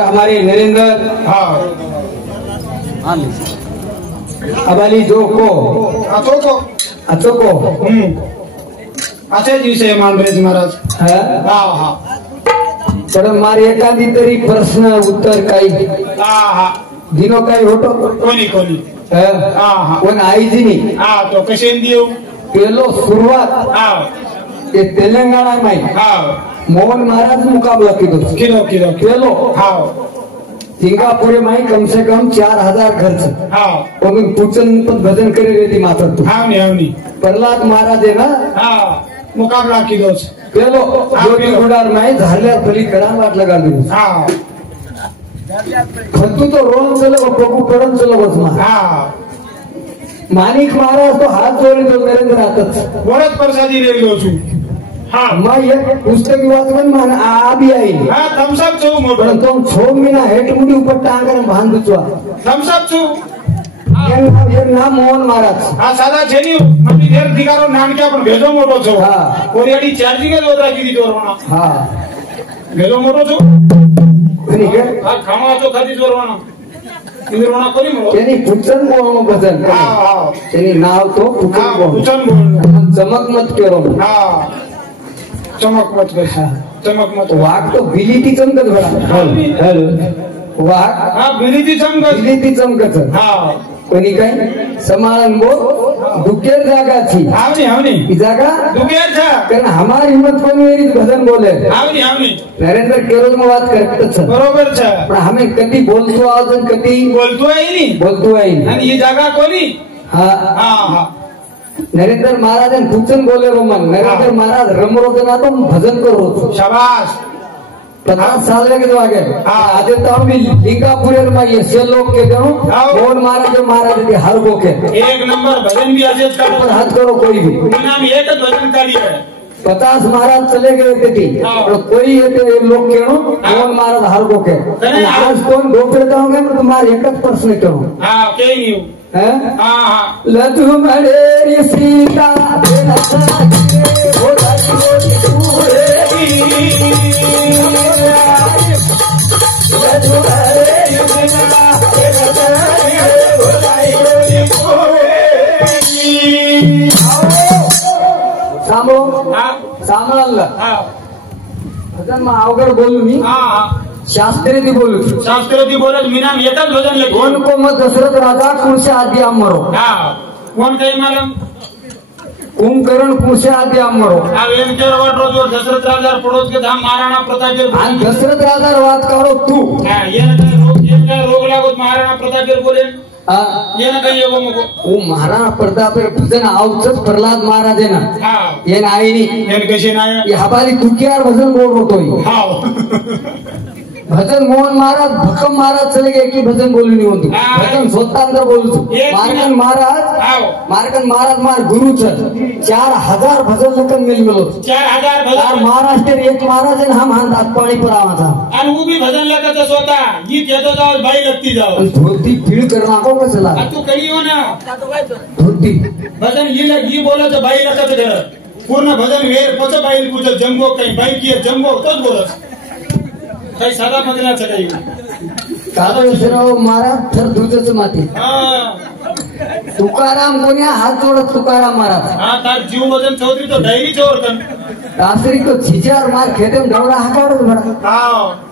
हमारे नरेंद्र अबाली जो को अचोको असे दिवस मांडरेज महाराज पण मारे एखादी तरी प्रश्न उत्तर काही दिनो काही होतो कोणी कोणी पण आईजीनी तो कशे देऊ पेलो सुरुवात ते तेलंगाणा माई मोहन महाराज मुकाबला किलो किलो किलो पेलो सिंगापुर में कम से कम 4000 खर्च और पूछन भजन करे रहती माता तू प्रहलाद महाराज है ना मुकाबला किलो पेलो जोड़ी गुडार में झाल्या फली कड़ा वाट लगा दू खतू तो रोन चलो प्रभु पड़न चलो बस मानिक महाराज तो हाथ जोड़ी तो नरेंद्र आतच वरद प्रसादी ले लो छु मैं ये पुस्तक वाचन मान आ भी आई थम्सअप छु पण तो 6 महीना हेट मुडी ऊपर टांगर बांध दुचवा थम्सअप छु ये नाम मोहन महाराज सादा छेनी मम्मी देर दिगारो नानक्या पण भेजो मोटो छो कोरियाडी चार्जिंग लोद राखी दी जोरवाना भेजो मोटो छो ठीक है खामा तो खादी जोरवाना इंद्रवाना कोनी मो तेनी पुचन मोहन भजन तेनी नाव तो पुचन मोहन चमक मत करो चमक मत चमक मत वाघ तो बिलीती चमकत बडा वाघ बिलीती चमकत कोणी काय समालन बो दुखेर जागा थी हावनी जागा दुखेर था कारण हमारी हिम्मत कोणी मेरी भजन बोले हावनी नरेंद्र केरोज में बात करत छ बरोबर छ पण हमें कधी बोलतो आजन कधी बोलतो आहे नी आणि ही जागा कोणी नरेंद्र महाराज पूछन बोले रोमन नरेंद्र महाराज रमरोजना तो भजन करो शाबाश 50 साल के जो आगे आदि तो हम लिंगापुर में ये से लोग के गणो मोहन महाराज के हर गो के एक नंबर भजन भी अजय का पर हाथ करो कोई भी नाम एक भजन काली है 50 महाराज चले गए थे और कोई ये लोग के मोहन महाराज हर गो के आज कौन गोपेता होंगे तो तुम्हारे एक प्रश्न करो के नहीं लतु मरे सीता अवघड बोलू मी शास्त्री बोलू शास्त्री बोलत मी नाम येतात भजन कोण को मत दशरथ राजा कुणसे आदि अमरो कोण काही मालूम कुंभकर्ण कुणसे आदि अमरो रोज दशरथ राजा पडोस के धाम महाराणा प्रताप आणि दशरथ राजा वाद करो तू रोग लागत महाराणा प्रताप बोले महाराणा प्रताप भजन आवच प्रहलाद महाराज है ना ये आई कशी नाही हमारी दुखियार भजन बोल होतो भजन मोहन महाराज भक्कम महाराज चले गए कि भजन बोलू नहीं होती भजन स्वतः अंदर बोलू मार्कन महाराज मार गुरु 4000 भजन लखन मिलो 4000 महाराष्ट्र एक महाराज है हम हाथ पानी पर आवा था और वो भी भजन लगता स्वतः गीत येतो जाओ बाई लगती जाओ धोती पीड़ करना को चला तू करियो ना धोती भजन ये बोला तो बाई लगता घर पूर्ण भजन वेर पच बाई पूछ जंगो कहीं बाई की जंगो तोच बोलत काही साधा मगनाचा काही कालो विसराव महाराज तर दुधच माती तुकाराम कोण्या हात जोडत तुकाराम महाराज तार जीव वजन चौधरी तो डायरी चोर कन रात्री तो छिजार मार खेते दौड़ा हाकाडत बडा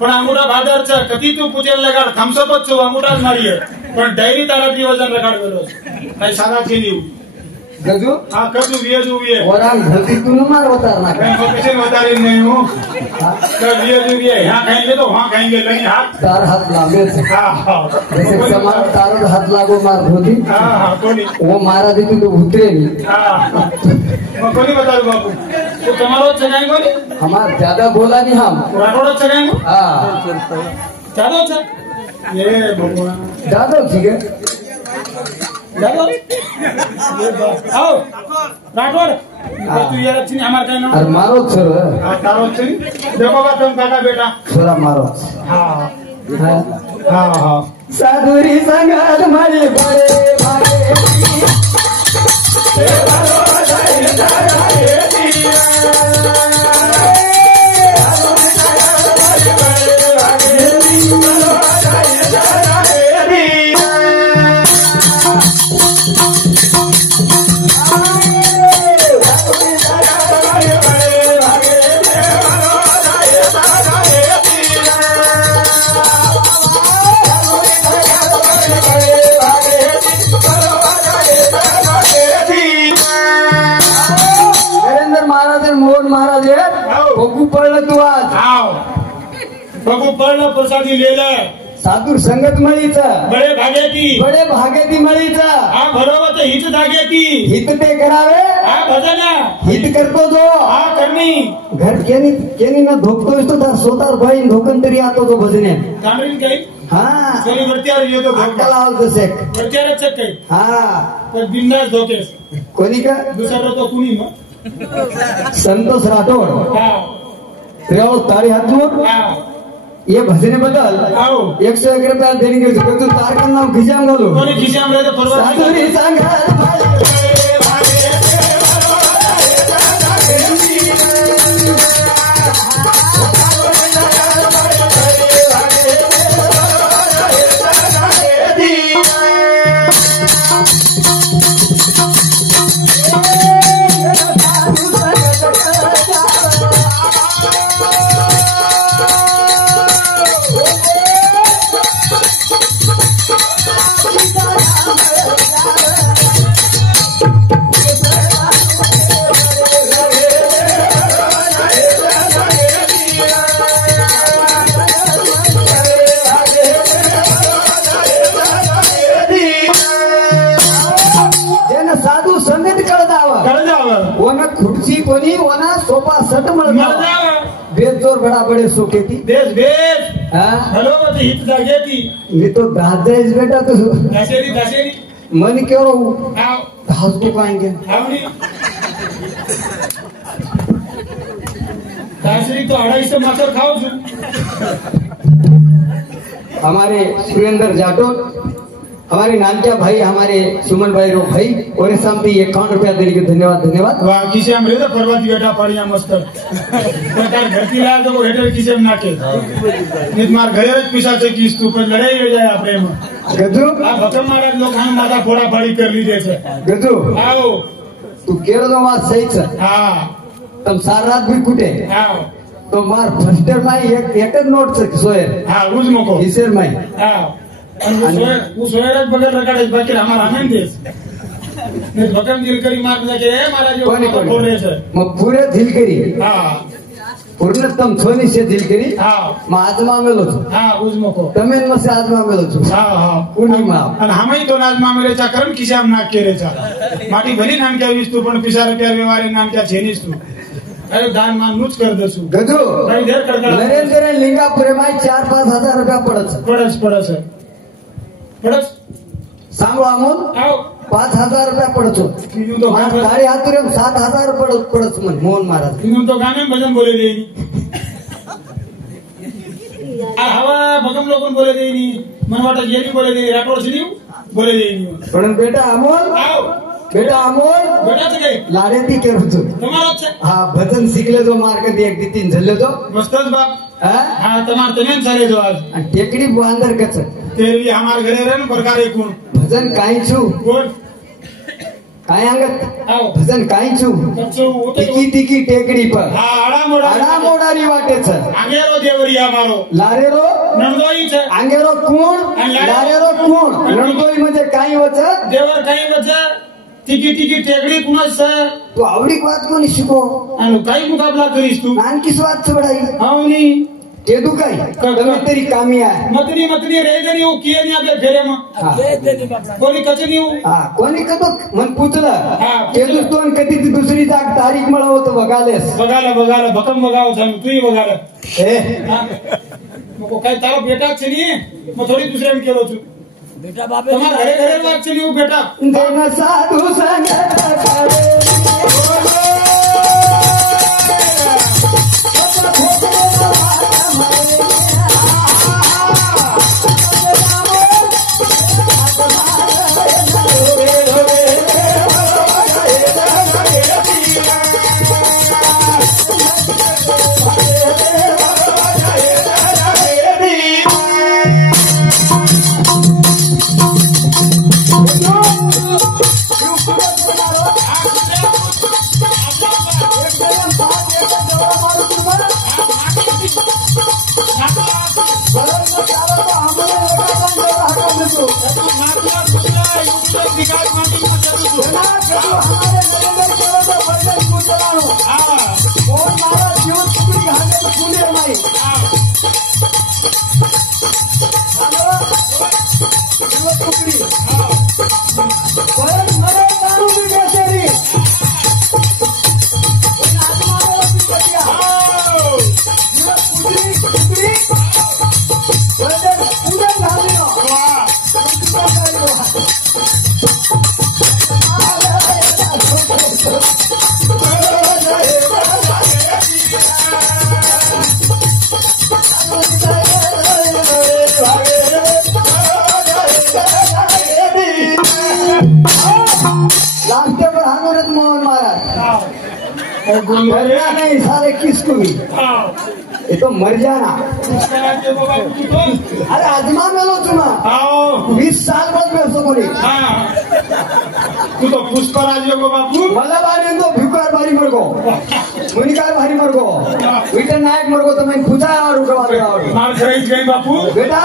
पण अंगुडा भादरचा कधी तू पूजेल लगाड थम्सअपच छु अंगुडाच मारिये पण डायरी तारा ती वजन लगाड गेलो काही साधा केली गजू कजू वियजू विये वरान धरती तू न मार होतार ना कैसे बतारी नहीं हूं वियजू विये यहां खाएंगे तो वहां खाएंगे लगी हाथ तार हाथ लागे जैसे समार तार हाथ लागो मार होती कोनी वो मारा देती तो उतरे नहीं कोनी बता बाबू तो तुम्हारो चगाएंगे कोनी हमार ज्यादा बोला नहीं हम राठौड़ चगाएंगे ज्यादा ये भगवान ज्यादा ठीक है आओ राठौड़ तू ये अच्छी हमार कहना अरे मारो छोर तारो अच्छी देखो बात तुम काका बेटा छोरा मारो हाँ साधुरी संगात मारे बड़े भागे पडलं प्रसादी लिहिलं साधू संगत मळीचा बडे भाग्याती मळीचा हा भरवत हित धाग्याती हित ते करावे हा भजन हित करतो जो हा करणी घर केनी ना धोकतोय तो त्या स्वतः बहीण धोकन तरी आतो तो भजने कामरीन काही हा कोणी वरतीवर येतो धोका लावतो सेक वरतीवरच काही हा पण बिंदास धोकेस कोणी का दुसरा तो कुणी मग संतोष राठोड हा रेव तारी हातून हा ये भजने बदल 101 रुपया देने के लिए तो तार का नाम खिजाम घालो कोणी खिशाम रे तो परवा साधुरी सांगा साधू संगत कळदाव वना खुर्ची कोणी वना सोफा सट मळदाव बेजोर बडा बडे सोकेती देश हॅलो मत हित जागेती मी तो दादेश बेटा तू दाशेरी मन क्यों हाउ तो पाएंगे आवनी दाशेरी तो 250 मात्र खाओ छु हमारे सुरेंद्र जाटोर हमारे नानकिया भाई हमारे सुमन भाई रो भाई और सामने 51 रुपया देने के धन्यवाद वाह किसे हम रे परवाती बेटा पड़िया मस्त सरकार घरती लाया तो हेटर किसे हम नाके नित मार घरे पिसाचे किस तू पर लड़ाई हो जाए प्रेम गजू आ भकम मारा लोग हम माथा फोड़ा फाड़ी कर ली दे छे गजू आओ तू केरो तो बात सही छे हां तुम सारा रात भी कुटे आओ तो मार फर्स्टर माई एक नोट से सोयर हां उज मको हिसेर माई हां वो सोयरच बगल रगाडे बाकी हमारा आनंद देश ने भकम दिल करी मार जाके मारा जो बोल रहे छे मग पूरे दिल करी हां पूर्ण तम छोनी से दिल करी हां मा आजमा मेलो छो हां उज मको तमेन मसे आजमा मेलो छो हां कुनी मा आणि हमई तो आजमा मेले चा करम किशाम नाक केरे चा माटी भली नाम क्या विस्तू पण पिसार प्यार व्यवहारे नाम क्या छेनीस तू अरे दान मान नुच कर दसू गजू भाई देर कर नरेंद्र लिंगा प्रेमाई 4-5 हजार रुपया पडच सांगो अमोल 5,000 रुपया पडतो तारी हातुरे 7,000 पडच मन मोहन महाराज तिथून तो गाणे भजन बोले देईनी हवा भगम लोकन बोले देईनी मन वाटा जेली बोले देई राठोड सिनी बोले देईनी पण बेटा अमोल बेटाचं काही लाडे ती करतो तुम्हाला हा भजन शिकले जो मार्ग एक दी 3 झल्ले तो मस्तच बाप हाँ तमार तनेन सारे जो आज टेकड़ी बांदर कच तेरी हमारे घरे रहन प्रकार एक भजन काई छु कोण काय अंगत भजन काई छु टिकी टेकड़ी पर आड़ा मोडारी वाटे छ आंगेरो देवरी हमारो लारेरो नंदोई छ आंगेरो कोण लारेरो कोण नंदोई म्हणजे काय होच देवर काही वच टिकी टेकड़ी कुणास तू आवडी बात कोणी शिको आणि काही मुकाबला करीस तू आणखी स्वाद चढाई हावनी ते दु काय कमी तरी कामी आहे मतनी रे जणी ओ किए नी आपले फेरे मग कोणी कचनी हा कोणी कतो मन पुचलं ते दुस्तोन कधी ती दुसरी जाग तारीख मला होतं बघाला भकम बघाव सांग तूही बघाला ए मग काय तारा बेटा छनी मग थोडी दुसऱ्याने केलो तू बेटा बाप तुम्हारा घरे वाट चली बेटा देना साधू संगत मरना नहीं सारे किसको भी ये तो मर जाना। अरे आजमा में लो तुम्हें 20 साल बाद में बोली तू तो पुष्पराज को बापू मला बारी तो भिकार भारी मरगो मुनिकार भारी मरगो विटर नायक मरगो तो मैं खुदा और मार खरीद गई बापू बेटा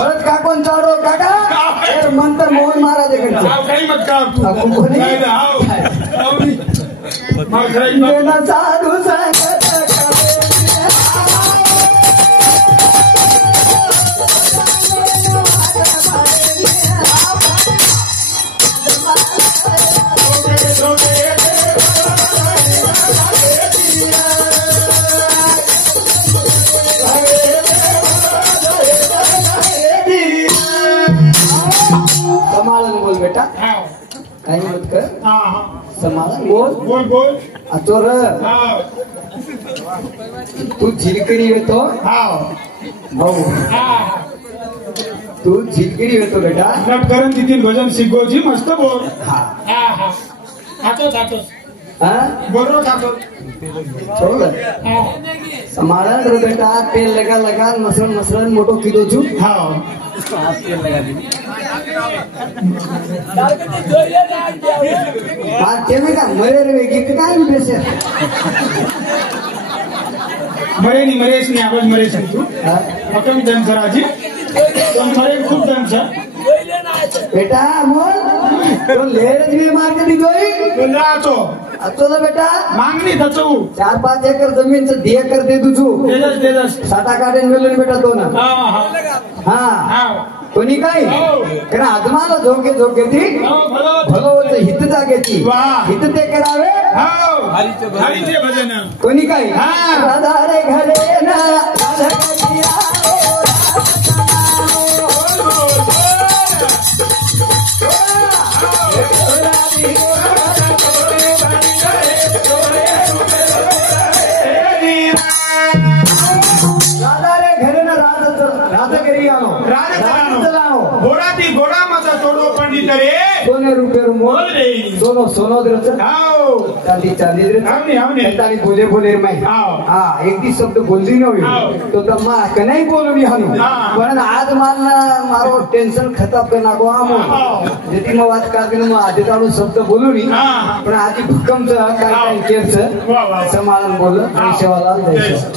भरत काकोन चाड़ो काका यार मंत्र मोहन महाराज कहीं मत मार खरीद मेरा साधु संगत समालन बोल बेटा काही मत कर समालन बोल बोल बोल अतोर तू झिलकरी येतो भाऊ तू झिलकरी येतो बेटा करण तिथे भजन शिकवची मस्त बोल बरोबर छोड़ समारण रो बेटा तेल लगा लगा मसलन मसलन मोटो किलो छू तेल लगा दी बात के में का मरे रे गीत का है पैसे मरे नहीं मरेश नहीं आवाज मरेश नहीं तू अकम दम सराजी तो मरे खूब दम सा बेटा मोल तो लेरज भी मार के दी गई तो ना तो बेटा मांगनी था 4-5 एकर जमीन से 2 एकर दे दूँ देदस साठा काटेन मिळून बेटा तो ना हाँ कोणी काय कारण आजमाला झोके ती भलो हित जागेची हित ते करावे हरीचे भजन कोणी काय राधा रे घरे ना राधा घोड़ा मत तोड़ो पंडित रे सोने रुपये मोल सोनो चांदी तारी बोले मैं एक दी शब्द बोलली नव्हती तो तम्मा नाही बोलली हनु पण आज मारो टेन्शन खतम कर नाको आमो जेती मग वाद का मग आधी ताडू शब्द बोलूनी पण आधी भक्कम काय केलं समाधान बोललं आणि सेवाला द्यायचं